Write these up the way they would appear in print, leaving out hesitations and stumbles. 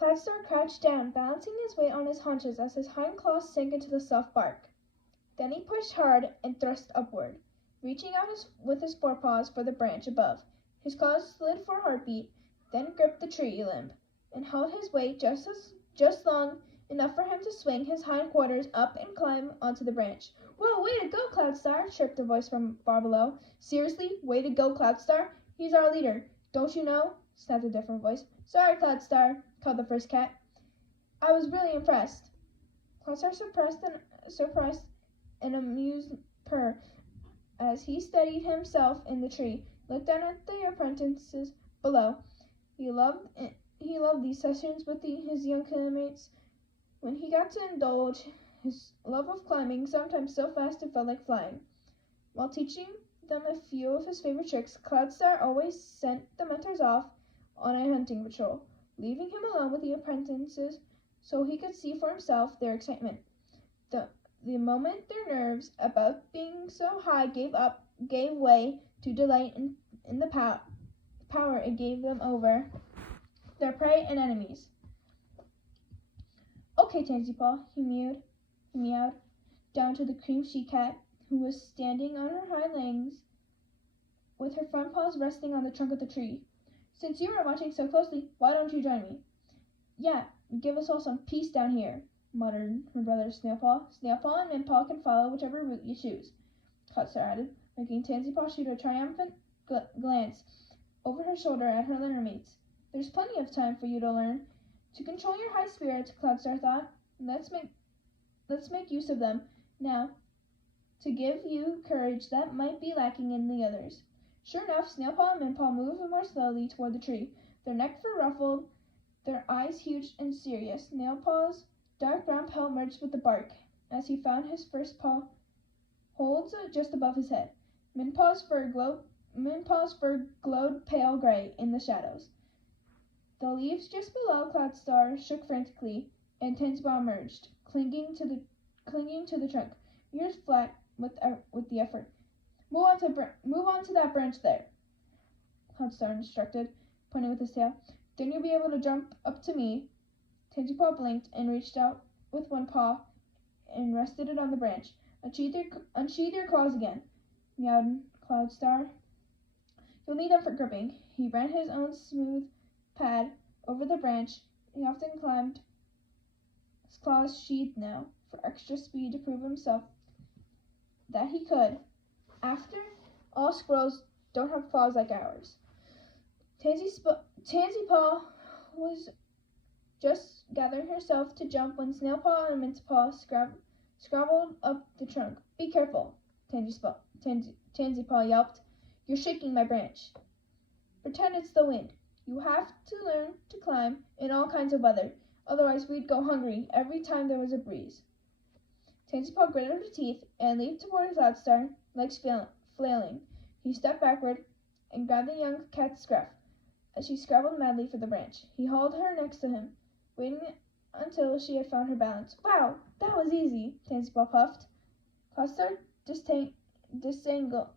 Cloudstar crouched down, balancing his weight on his haunches as his hind claws sank into the soft bark. Then he pushed hard and thrust upward, reaching out with his forepaws for the branch above. His claws slid for a heartbeat, then gripped the tree limb, and held his weight just long enough for him to swing his hindquarters up and climb onto the branch. "Whoa, way to go, Cloudstar!" chirped a voice from far below. "Seriously? Way to go, Cloudstar? He's our leader. Don't you know?" snapped a different voice. "Sorry, Cloudstar," called the first cat. "I was really impressed." Cloudstar suppressed an amused purr as he steadied himself in the tree, looked down at the apprentices below. He loved these sessions with his young classmates when he got to indulge his love of climbing, sometimes so fast it felt like flying. While teaching them a few of his favorite tricks, Cloudstar always sent the mentors off on a hunting patrol, leaving him alone with the apprentices so he could see for himself their excitement. The moment their nerves about being so high gave way to delight in the power it gave them over their prey and enemies. "Okay, Tansy Paw," he meowed down to the cream she-cat, who was standing on her hind legs with her front paws resting on the trunk of the tree. "Since you are watching so closely, why don't you join me?" "Yeah, give us all some peace down here," muttered her brother Snailpaw. "Snailpaw and Mintpaw can follow whichever route you choose," Cloudstar added, making Tansy Paw shoot a triumphant glance over her shoulder at her learner mates. "There's plenty of time for you to learn. To control your high spirits," Cloudstar thought. Let's make use of them now to give you courage that might be lacking in the others." Sure enough, Snailpaw and Mintpaw moved more slowly toward the tree, their necks were ruffled, their eyes huge and serious. Snailpaw's dark brown pelt merged with the bark as he found his first paw holds just above his head. Mintpaw's fur glowed pale gray in the shadows. The leaves just below Cloudstar shook frantically, and Tansy Paw emerged, clinging to the trunk, ears flat with the effort. Move on to that branch there," Cloudstar instructed, pointing with his tail. "Then you'll be able to jump up to me." Tansy Paw blinked and reached out with one paw and rested it on the branch. Unsheathe your claws again," meowed Cloudstar. "You'll need them for gripping." He ran his own smooth pad over the branch. He often climbed, his claws sheathed now, for extra speed to prove himself that he could. After all, squirrels don't have claws like ours. Tansy Paw was just gathering herself to jump when Snailpaw and Mintpaw scrabbled up the trunk. "Be careful," Tansy Paw yelped. "You're shaking my branch." "Pretend it's the wind. You have to learn to climb in all kinds of weather. Otherwise we'd go hungry every time there was a breeze." Tansy Paw gritted her teeth and leaped toward Cloudstar, legs flailing. He stepped backward and grabbed the young cat's scruff as she scrabbled madly for the branch. He hauled her next to him, waiting until she had found her balance. "Wow, that was easy," Tansy Paw puffed. Cloudstar disentangled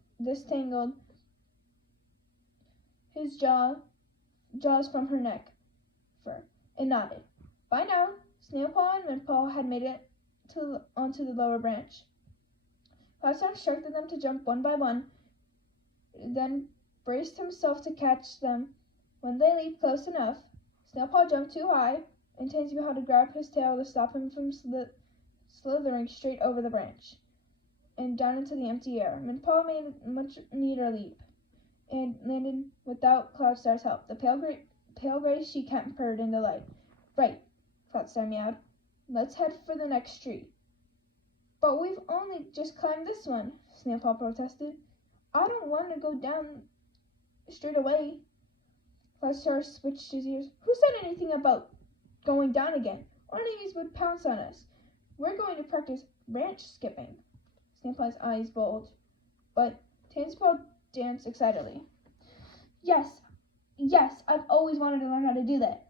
his jaws from her neck fur and nodded. By now, Snailpaw and Mintpaw had made it onto the lower branch. Cloudstar instructed them to jump one by one, then braced himself to catch them when they leaped close enough. Snailpaw jumped too high, and Tansy Paw had to grab his tail to stop him from slithering straight over the branch and down into the empty air. Mintpaw made a much neater leap and landed without Cloudstar's help. The pale gray she-cat purred in delight. "Right," Cloudstar meowed. "Let's head for the next tree." "But we've only just climbed this one," Snailpaw protested. "I don't want to go down straight away." Cloudstar switched his ears. "Who said anything about going down again? Our enemies would pounce on us. We're going to practice branch skipping." Snailpaw's eyes bulged, but Tansy Paw danced excitedly. Yes, I've always wanted to learn how to do that."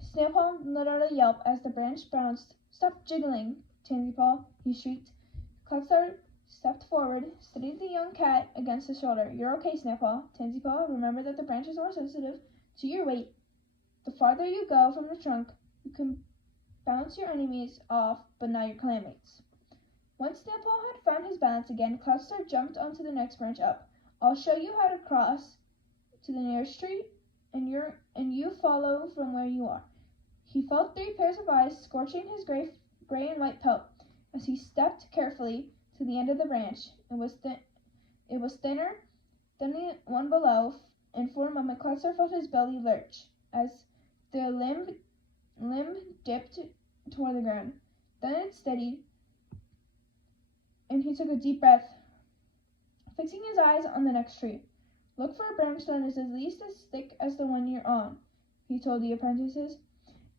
Snailpaw let out a yelp as the branch bounced. "Stop jiggling, Tansy Paw," he shrieked. Cloudstar stepped forward, steadied the young cat against his shoulder. "You're okay, Snailpaw. Tansy Paw, remember that the branch is more sensitive to your weight The farther you go from the trunk, you can bounce your enemies off, but not your clanmates. Once Snowball had found his balance again, Cloudstar jumped onto the next branch up. I'll show you how to cross to the nearest tree, and you follow from where you are. He felt 3 pairs of eyes scorching his gray and white pelt as he stepped carefully to the end of the branch. It was thinner than the one below, and for a moment Cloudstar felt his belly lurch as the limb dipped toward the ground. Then it steadied, and he took a deep breath, fixing his eyes on the next tree. Look for a branch that is at least as thick as the one you're on, he told the apprentices,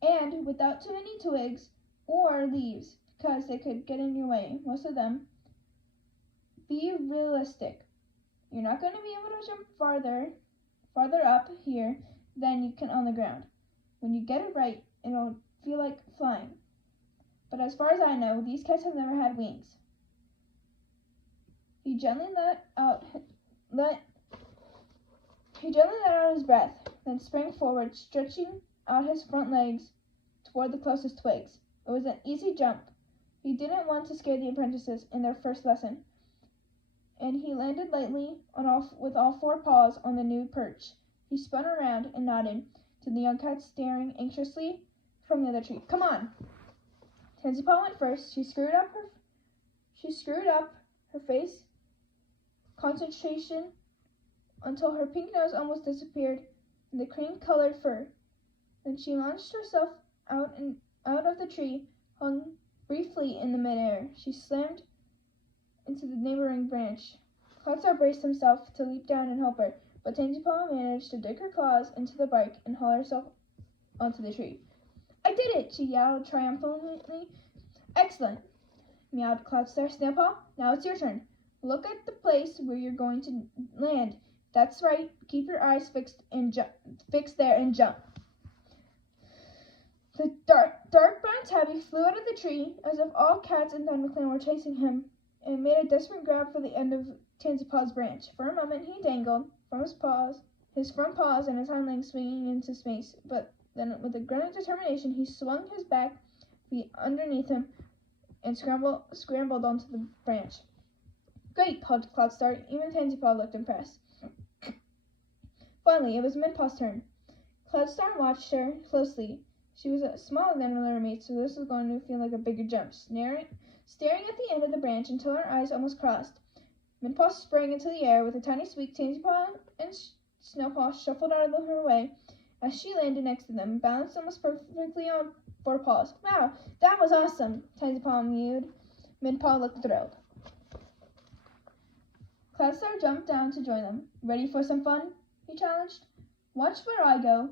and without too many twigs or leaves, because they could get in your way, most of them. Be realistic. You're not going to be able to jump farther up here than you can on the ground. When you get it right, it'll feel like flying. But as far as I know, these cats have never had wings. He gently let out his breath, then sprang forward, stretching out his front legs toward the closest twigs. It was an easy jump. He didn't want to scare the apprentices in their first lesson, and he landed lightly with all 4 paws on the new perch. He spun around and nodded to the young cat staring anxiously from the other tree. Come on! Tansy Paw went first. She screwed up her face concentration until her pink nose almost disappeared in the cream-colored fur. Then she launched herself out of the tree, hung briefly in the midair. She slammed into the neighboring branch. Cloudstar braced himself to leap down and help her, but Tansy Paw managed to dig her claws into the bark and haul herself onto the tree. I did it! She yelled triumphantly. Excellent! Meowed Cloudstar. Snowpaw, now it's your turn. Look at the place where you're going to land. That's right. Keep your eyes fixed there and jump. The dark brown tabby flew out of the tree as if all cats in Thunderclan were chasing him, and made a desperate grab for the end of Tansy Paw's branch. For a moment he dangled from his front paws and his hind legs swinging into space, but then with a grunt of determination he swung his back feet underneath him and scrambled onto the branch. Great, called Cloudstar. Even Tansy Paw looked impressed. Finally, it was Midpaw's turn. Cloudstar watched her closely. She was smaller than her mates, so this was going to feel like a bigger jump. Staring at the end of the branch until her eyes almost crossed, Midpaw sprang into the air with a tiny squeak. Tansy Paw and Snowpaw shuffled out of her way as she landed next to them, balanced almost perfectly on 4 paws. Wow, that was awesome, Tansy Paw mewed. Midpaw looked thrilled. Cloudstar jumped down to join them. Ready for some fun? He challenged. Watch where I go.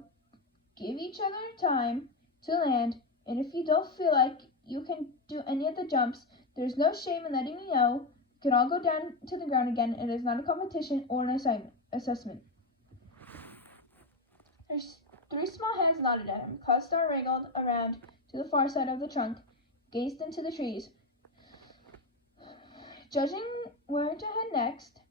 Give each other time to land, and if you don't feel like you can do any of the jumps, there's no shame in letting me know. You can all go down to the ground again. It is not a competition or an assessment. There's 3 small hands nodded at him. Cloudstar wriggled around to the far side of the trunk, gazed into the trees. Judging where to head next,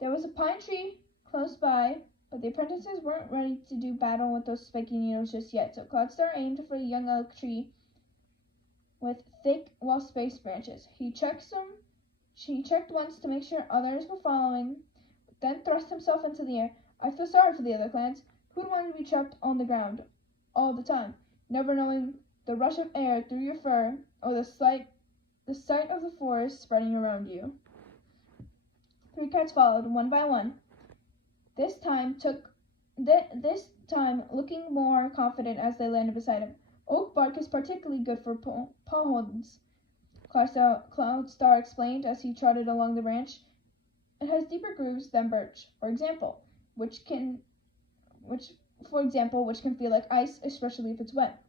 there was a pine tree close by, but the apprentices weren't ready to do battle with those spiky needles just yet, so Cloudstar aimed for the young oak tree with thick, well-spaced branches. She checked once to make sure others were following, then thrust himself into the air. I feel sorry for the other clans. Who'd want to be trapped on the ground all the time, never knowing the rush of air through your fur or the sight of the forest spreading around you? 3 cats followed, one by one. This time looking more confident as they landed beside him. Oak bark is particularly good for paw holds, Cloudstar explained as he trotted along the branch. It has deeper grooves than birch, for example, which can feel like ice, especially if it's wet.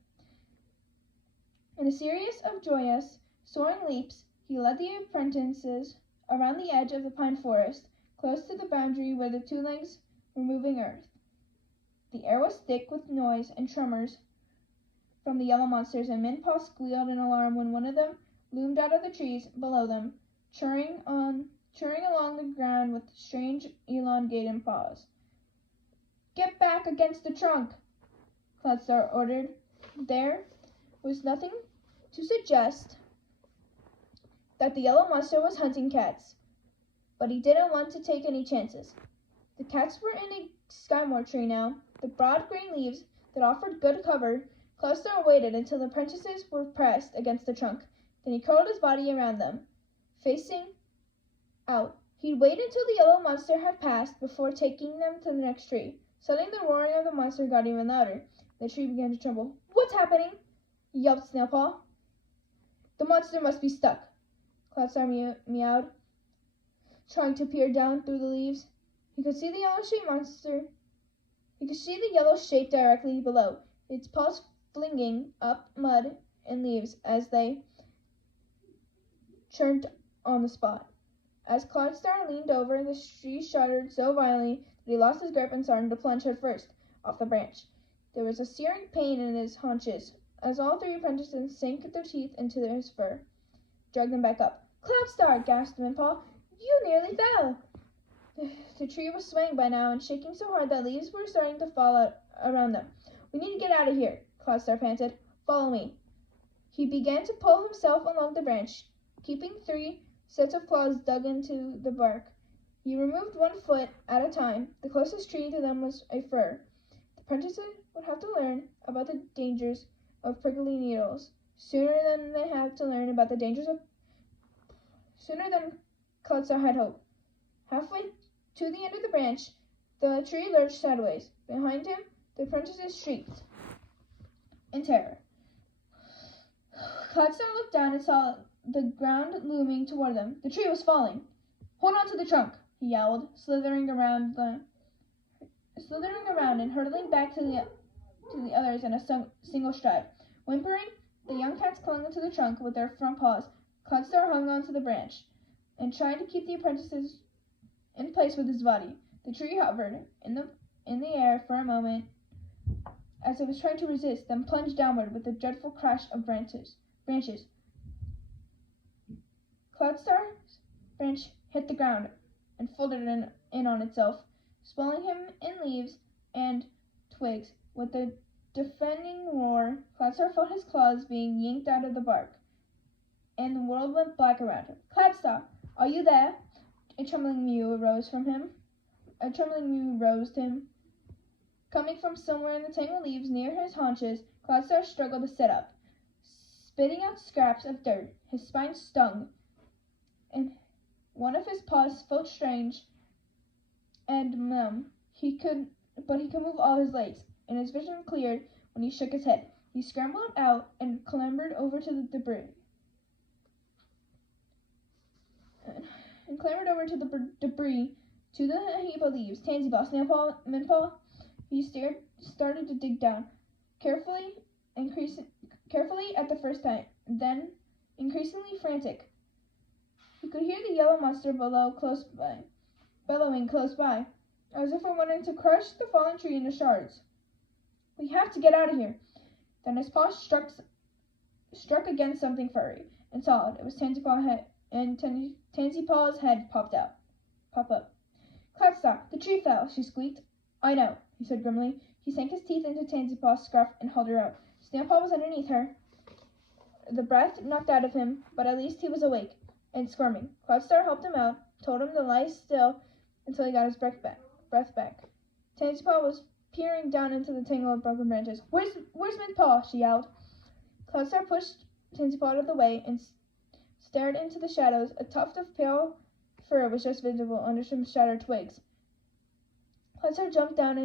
In a series of joyous, soaring leaps, he led the apprentices around the edge of the pine forest, close to the boundary where the 2 legs were moving earth. The air was thick with noise and tremors from the yellow monsters, and Midpaw squealed in alarm when one of them loomed out of the trees below them, churring along the ground with strange elongated paws. Get back against the trunk! Cloudstar ordered. There was nothing to suggest that the yellow monster was hunting cats, but he didn't want to take any chances. The cats were in a skymore tree now, the broad green leaves that offered good cover. Cloudstar waited until the apprentices were pressed against the trunk. Then he curled his body around them, facing out. He'd wait until the yellow monster had passed before taking them to the next tree. Suddenly the roaring of the monster got even louder. The tree began to tremble. "What's happening?" yelped Snailpaw. "The monster must be stuck," Cloudstar meowed, trying to peer down through the leaves. He could see the yellow shape directly below, its paws flinging up mud and leaves as they churned on the spot. As Cloudstar leaned over, the tree shuddered so violently that he lost his grip and started to plunge headfirst off the branch. There was a searing pain in his haunches as all three apprentices sank their teeth into his fur. Dragged him back up. "Cloudstar!" gasped Windpaw. "You nearly fell!" The tree was swaying by now and shaking so hard that leaves were starting to fall out around them. "We need to get out of here," Cloudstar panted. "Follow me." He began to pull himself along the branch, keeping 3 sets of claws dug into the bark. He removed 1 foot at a time. The closest tree to them was a fir. The apprentices would have to learn about the dangers of prickly needles sooner than Cloudstar had hoped. Halfway to the end of the branch, the tree lurched sideways. Behind him, the apprentices shrieked in terror. Cloudstar looked down and saw the ground looming toward them. The tree was falling. "Hold on to the trunk," he yowled, slithering around and hurtling back to the others in a single stride. Whimpering, the young cats clung to the trunk with their front paws. Cloudstar hung onto the branch and tried to keep the apprentices in place with his body. The tree hovered in the air for a moment as it was trying to resist, then plunged downward with a dreadful crash of branches. Cloudstar's branch hit the ground and folded in on itself, swallowing him in leaves and twigs. With a deafening roar, Cloudstar felt his claws being yanked out of the bark, and the world went black around him. "Cloudstar, are you there?" A trembling mew rose to him. Coming from somewhere in the tangled leaves near his haunches, Cloudstar struggled to sit up, spitting out scraps of dirt. His spine stung, and one of his paws felt strange and numb. But he could move all his legs, and his vision cleared when he shook his head. He scrambled out and clambered over to the debris. To the heap of leaves. Tansy-Paw, Snailpaw, Minpaw. He started to dig down, carefully at the first time, then increasingly frantic. He could hear the yellow monster bellowing close by, as if it wanted to crush the fallen tree into shards. "We have to get out of here." Then his paw struck against something furry and solid. It was Tansy-Paw's head, and Tansy-Paw's head popped up. "Cloudstar, the tree fell," she squeaked. "I know," he said grimly. He sank his teeth into Tansy-Paw's scruff and hauled her out. Snailpaw was underneath her, the breath knocked out of him, but at least he was awake and squirming. Cloudstar helped him out, told him to lie still until he got his breath back. Tansy-Paw was peering down into the tangle of broken branches. Where's Minpaw?" she yelled. Cloudstar pushed Tansy-Paw out of the way and stared into the shadows. A tuft of pale fur was just visible under some shattered twigs. Cloudstar jumped down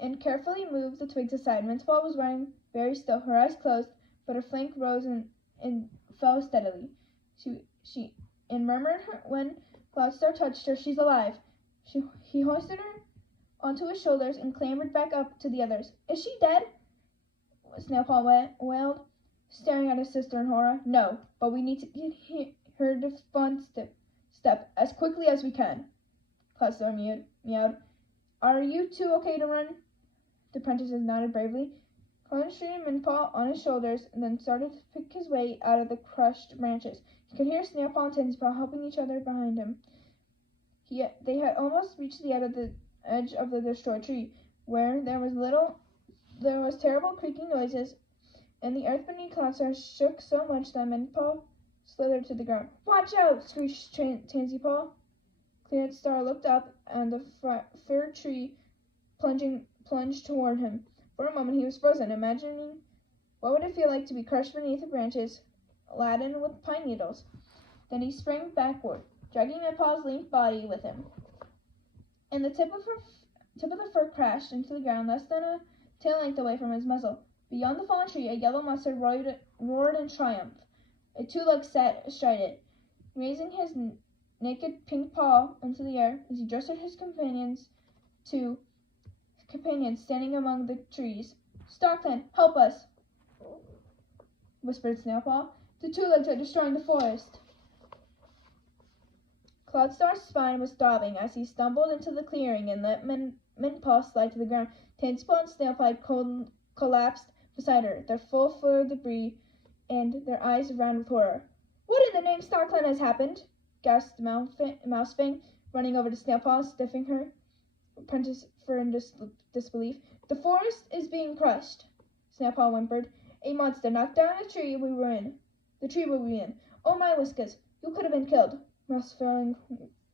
and carefully moved the twigs aside. Minpaw was lying very still, her eyes closed, but her flank rose and fell steadily. She murmured when Cloudstar touched her, "She's alive." He hoisted her onto his shoulders and clambered back up to the others. "Is she dead?" Snailpaw wailed, staring at his sister in horror. "No, but we need to get her to Fawn Step as quickly as we can." Cloudstar meowed. "Are you two okay to run?" The apprentices nodded bravely. Cloudstar Minpaw on his shoulders, and then started to pick his way out of the crushed branches. He could hear Snailpaw and Tansy-Paw helping each other behind him. They had almost reached the edge of the destroyed tree, where there was little There was terrible creaking noises, and the earth beneath Cloudstars shook so much that Minpaw slithered to the ground. "Watch out!" screeched Tansy Paw. Cloudstar looked up, and the fir tree plunged toward him. For a moment he was frozen, imagining what would it feel like to be crushed beneath the branches, laden with pine needles. Then he sprang backward, dragging Minpaw's limp body with him. And the tip of the fir crashed into the ground less than a tail length away from his muzzle. Beyond the fallen tree, a yellow monster roared in triumph. A two-legged sat astride it, raising his naked pink paw into the air as he gestured his companions standing among the trees. "Stockland, help us!" whispered Snailpaw. "The two-legs are destroying the forest." Cloudstar's spine was throbbing as he stumbled into the clearing and let Minpaw slide to the ground. Tanspaw and Snailpaw collapsed beside her, their full fur debris and their eyes round with horror. "What in the name Stockland has happened?" gasped Mousefang, running over to Snailpaw, stiffing her apprentice for disbelief. "The forest is being crushed," Snailpaw whimpered. "A monster knocked down the tree we were in. Oh my whiskers, you could have been killed." Mousefang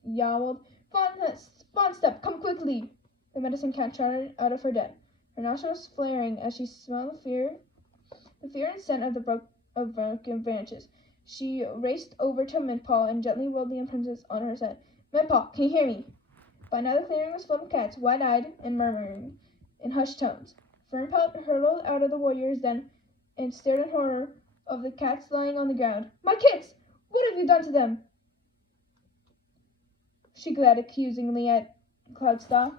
yowled. "Fawnstep, come quickly!" The medicine cat trotted out of her den, her nostrils flaring as she smelled the fear and scent of the broken branches. She raced over to Minpaw and gently rolled the apprentice on her side. "Minpaw, can you hear me?" By now the clearing was full of cats, wide-eyed and murmuring in hushed tones. Fernpelt hurtled out of the warrior's den and stared in horror of the cats lying on the ground. "My kits! What have you done to them?" She glared accusingly at Cloudstar.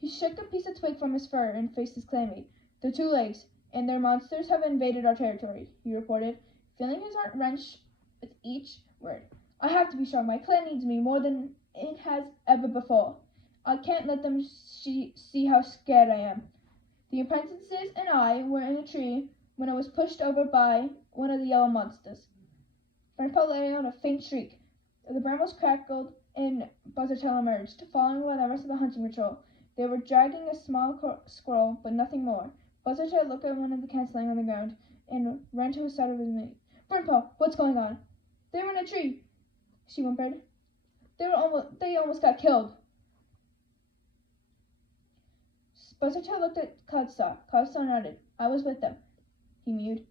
He shook a piece of twig from his fur and faced his clanmate. "The two legs and their monsters have invaded our territory," he reported, feeling his heart wrench with each word. "I have to be strong. My clan needs me more than it has ever before. I can't let them see how scared I am. The apprentices and I were in a tree when I was pushed over by one of the yellow monsters." Fernpelt let out a faint shriek. The brambles crackled and Buzzertail emerged, following by the rest of the hunting patrol. They were dragging a small squirrel, but nothing more. Buzzertail looked at one of the cats lying on the ground and ran to his side of his mate. "Fernpelt, what's going on?" "They were in a tree," she whimpered. They almost got killed." Buzzertail looked at Cloudstar. Cloudstar nodded. "I was with them," he mewed.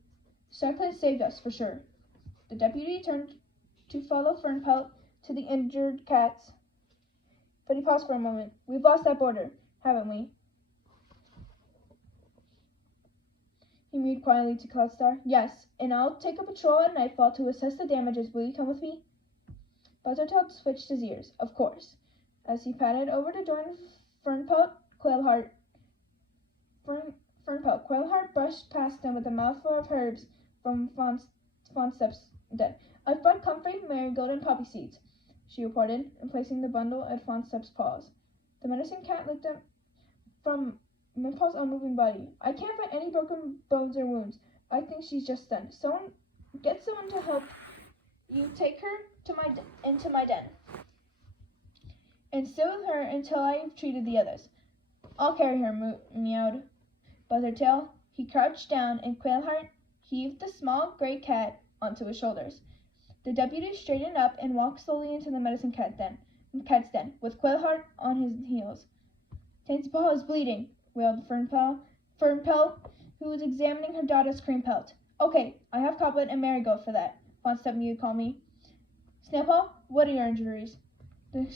"Stockland saved us, for sure." The deputy turned to follow Fernpelt to the injured cats, but he paused for a moment. "We've lost that border, haven't we?" He mewed quietly to Cloudstar. "Yes, and I'll take a patrol at nightfall to assess the damages. Will you come with me?" Buzzertail switched his ears. "Of course." As he padded over to join Fernpelt, Quailheart brushed past him with a mouthful of herbs from Fawnstep's den. "I've brought comfrey, marigold, and poppy seeds," she reported, and placing the bundle at Fawnstep's paws. The medicine cat looked up from Minpaw's unmoving body. "I can't find any broken bones or wounds. I think she's just stunned. Get someone to help you take her into my den, and stay with her until I've treated the others." "I'll carry her," meowed Buzzertail. He crouched down, and Quailheart heaved the small gray cat onto his shoulders. The deputy straightened up and walked slowly into the medicine cat's den, with Quailheart on his heels. "Tansy Paw is bleeding," wailed Fernpelt, who was examining her daughter's cream pelt. "Okay, I have Coblet and Marigold for that," Fawnstep mewed calmly. "Snailpaw, what are your injuries?" The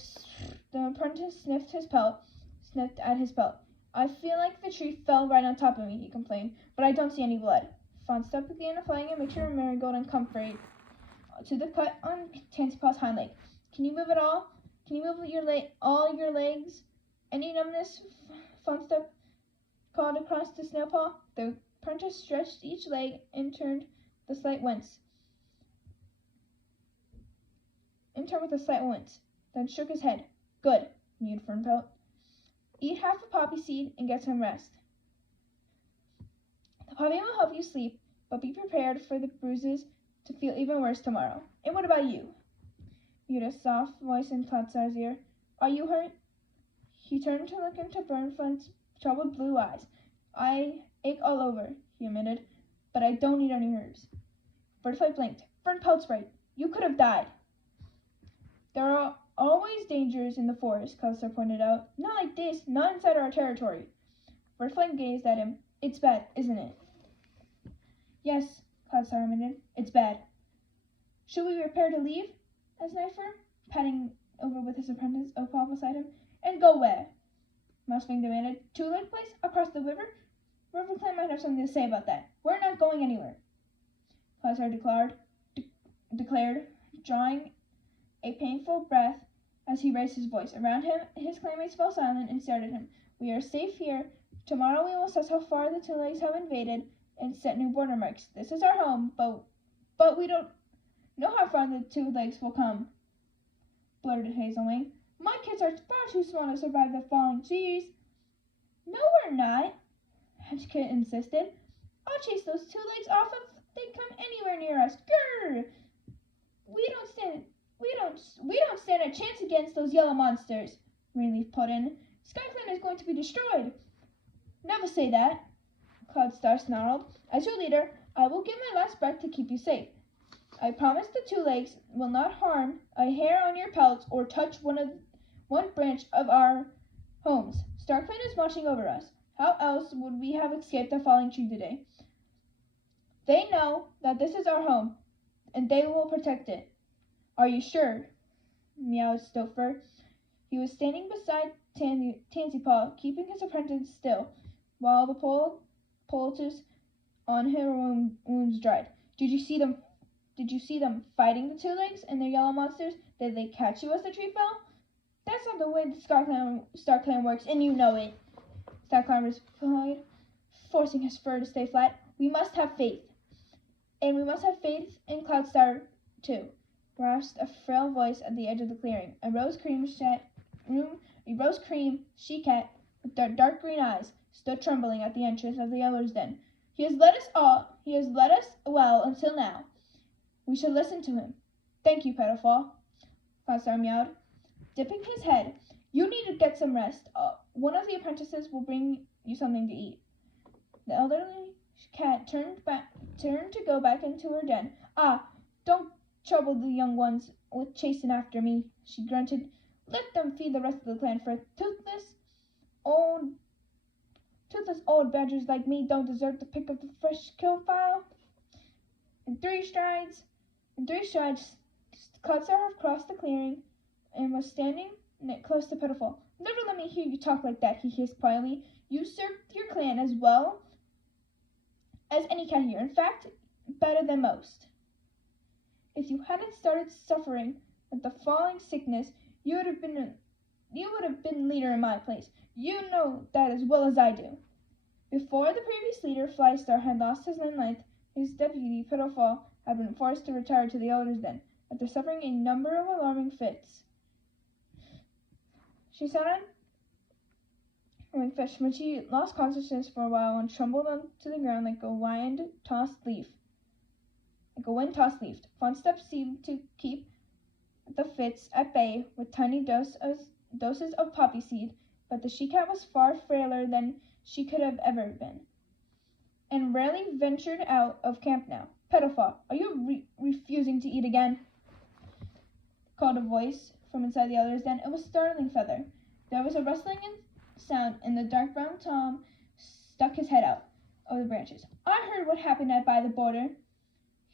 apprentice sniffed at his pelt. "I feel like the tree fell right on top of me," he complained, "but I don't see any blood." Fawnstep began applying a mixture of Marigold and comfrey to the cut on Tansy Paw's hind leg. "Can you move at all? Can you move all your legs? Any numbness?" Fawnstep called across to Snailpaw. The apprentice stretched each leg and turned with a slight wince, then shook his head. "Good," mewed Fernpelt. "Eat half a poppy seed and get some rest. The poppy will help you sleep, but be prepared for the bruises to feel even worse tomorrow. And what about you?" mewed a soft voice in Cloudstar's ear. "Are you hurt?" He turned to look into Burnfun's troubled blue eyes. I ache all over, he admitted, but I don't need any herbs. Butterfly blinked. Fern pelt's right. You could have died. There are always dangers in the forest, Cloudstars pointed out. Not like this, not inside our territory. Butterfly gazed at him. It's bad, isn't it? Yes, Cloudstars admitted. It's bad. Should we prepare to leave? Asked Sniper, patting over with his apprentice Opal beside him. And go where? Mousewing demanded. Two-Leg Place? Across the river? RiverClan might have something to say about that. We're not going anywhere. Cloudstars declared, drawing a painful breath as he raised his voice. Around him, his clanmates fell silent and stared at him. We are safe here. Tomorrow we will assess how far the Two-Legs have invaded and set new border marks. This is our home, but we don't know how far the Two-Legs will come, blurted Hazelwing. My kids are far too small to survive the falling trees. No, we're not, Hedgekit insisted. I'll chase those Two-Legs off if they come anywhere near us. Grrr! We don't stand a chance against those yellow monsters, Greenleaf put in. SkyClan is going to be destroyed. Never say that, Cloudstar snarled. As your leader, I will give my last breath to keep you safe. I promise the Two-Legs will not harm a hair on your pelts or touch one branch of our homes. StarClan is watching over us. How else would we have escaped the falling tree today? They know that this is our home, and they will protect it. Are you sure? Meowed Stouffer. He was standing beside Tansypaw, keeping his apprentice still, while the poultice on her wounds dried. Did you see them fighting the Two-Legs and their yellow monsters? Did they catch you as the tree fell? That's not the way the StarClan works, and you know it. StarClan replied, forcing his fur to stay flat. We must have faith. And we must have faith in Cloudstar, too, rasped a frail voice at the edge of the clearing. A rose cream she-cat with dark green eyes stood trembling at the entrance of the Elder's Den. He has led us well until now. We should listen to him. Thank you, Pedophile, Cloudstar meowed, dipping his head. You need to get some rest. One of the apprentices will bring you something to eat. The elderly cat turned to go back into her den. Don't trouble the young ones with chasing after me, she grunted. Let them feed the rest of the clan, for toothless old badgers like me don't deserve to pick up the fresh kill file. In three strides, Cloudstar crossed the clearing and was standing close to Pedophile. Never let me hear you talk like that, he hissed quietly. You served your clan as well as any cat here. In fact, better than most. If you hadn't started suffering with the falling sickness, you would have been leader in my place. You know that as well as I do. Before the previous leader, Flystar, had lost his life, his deputy, Pedophile, had been forced to retire to the Elder's Den after suffering a number of alarming fits. She sat on a fish when she lost consciousness for a while and trembled onto the ground like a wind-tossed leaf. Footsteps seemed to keep the fits at bay with tiny doses of poppy seed, but the she-cat was far frailer than she could have ever been, and rarely ventured out of camp now. Pedophile, are you refusing to eat again? Called a voice from inside the Elder's Den. It was Starling Feather. There was a rustling sound, and the dark brown Tom stuck his head out of the branches. I heard what happened by the border,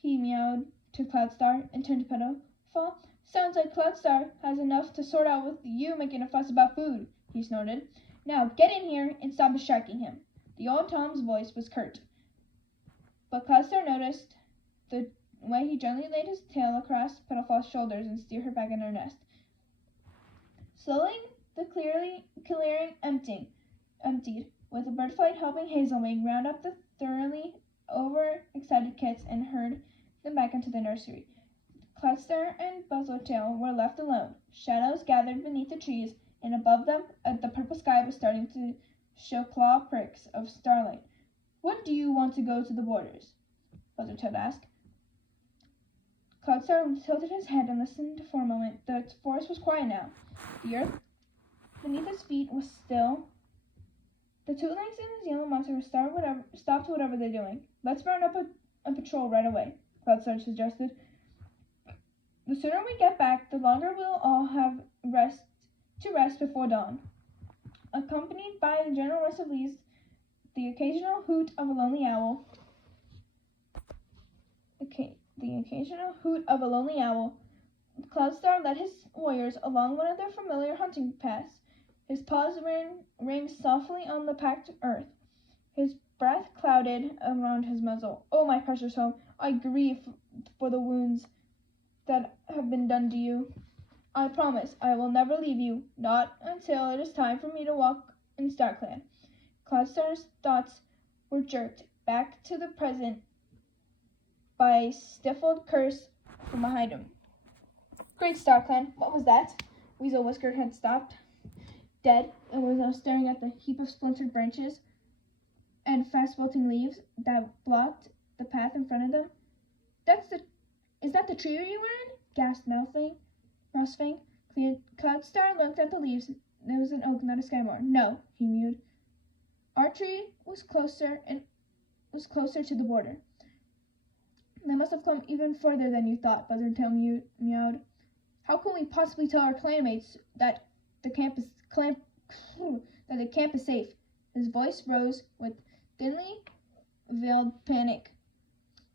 he meowed to Cloudstar and turned to Pedophile. Sounds like Cloudstar has enough to sort out with you making a fuss about food, he snorted. Now get in here and stop distracting him. The old Tom's voice was curt, but Cloudstar noticed the way he gently laid his tail across Pedophile's shoulders and steered her back in her nest. Slowly, the clearing emptied, with the birdflight helping Hazelwing round up the thoroughly overexcited kits and herd them back into the nursery. Cloudstar and Buzzletail were left alone. Shadows gathered beneath the trees, and above them, the purple sky was starting to show claw pricks of starlight. What do you want to go to the borders? Buzzletail asked. Cloudstar tilted his head and listened for a moment. The forest was quiet now. The earth beneath his feet was still The two legs and his yellow monster stopped whatever they're doing. Let's burn up a patrol right away, Cloudstars suggested. The sooner we get back, the longer we'll all have to rest before dawn. Accompanied by the general rush of leaves, the occasional hoot of a lonely owl, Cloudstar led his warriors along one of their familiar hunting paths. His paws rang softly on the packed earth. His breath clouded around his muzzle. Oh, my precious home, I grieve for the wounds that have been done to you. I promise I will never leave you, not until it is time for me to walk in StarClan. Cloudstar's thoughts were jerked back to the present by a stifled curse from behind him. Great StarClan, what was that? Weasel Whisker had stopped dead and was now staring at the heap of splintered branches and fast-wilting leaves that blocked the path in front of them. Is that the tree you were in? Gasped Mousefang. Cloudstar looked at the leaves. It was an oak, not a skyboard. No, he mewed. Our tree was closer to the border. They must have come even further than you thought, Buzzardtail meowed. How can we possibly tell our clanmates that the camp is safe? His voice rose with thinly veiled panic.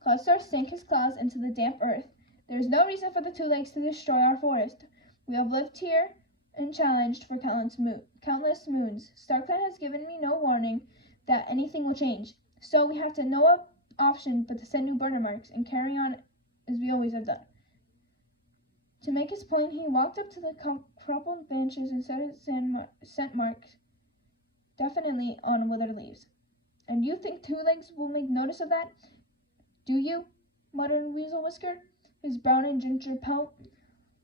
Cloudstar sank his claws into the damp earth. There is no reason for the two legs to destroy our forest. We have lived here and challenged for countless moons. StarClan has given me no warning that anything will change. So we have no option but to send new burner marks and carry on as we always have done. To make his point, he walked up to the crumpled branches and set scent marks definitely on withered leaves. And you think Two Legs will make notice of that? Do you? Muttered Weasel Whisker. His brown and ginger pelt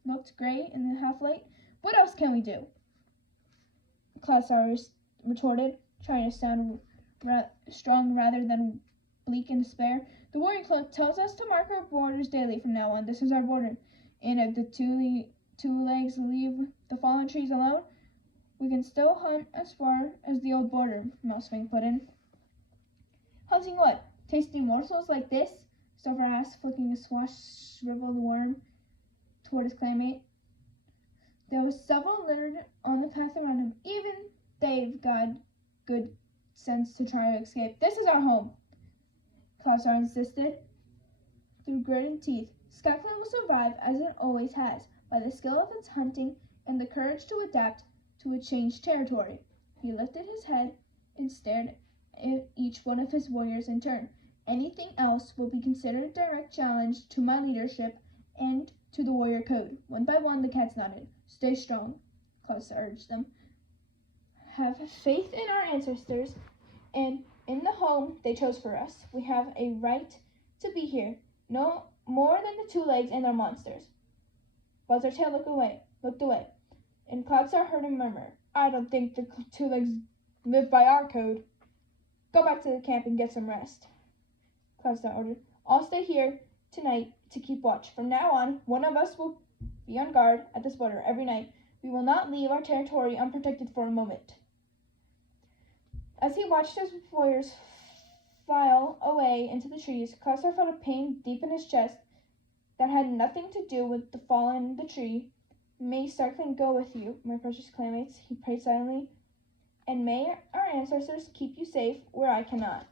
looked gray in the half-light. What else can we do? Cloudstar retorted, trying to sound strong rather than bleak in despair. The warrior cloak tells us to mark our borders daily from now on. This is our border. And if the two legs leave the fallen trees alone, we can still hunt as far as the old border, Mousefang put in. Hunting what? Tasting morsels like this? Stover asked, flicking a shriveled worm toward his clanmate. There were several littered on the path around him. Even they've got good sense to try to escape. This is our home, Cloudstar insisted. Through gritted teeth, SkyClan will survive as it always has, by the skill of its hunting and the courage to adapt to a changed territory. He lifted his head and stared at each one of his warriors in turn. Anything else will be considered a direct challenge to my leadership and to the warrior code. One by one, the cats nodded. Stay strong, Cloudstar urged them. Have faith in our ancestors and in the home they chose for us. We have a right to be here, no more than the two legs and their monsters. Buzzardtail looked away, and Cloudstar heard him murmur, I don't think the two legs live by our code. Go back to the camp and get some rest, Cloudstar ordered. I'll stay here tonight to keep watch. From now on, one of us will be on guard at this border every night. We will not leave our territory unprotected for a moment. As he watched his warriors file away into the trees, Cloudstar felt a pain deep in his chest that had nothing to do with the fall in the tree. May StarClan go with you, my precious clanmates, he prayed silently, and may our ancestors keep you safe where I cannot.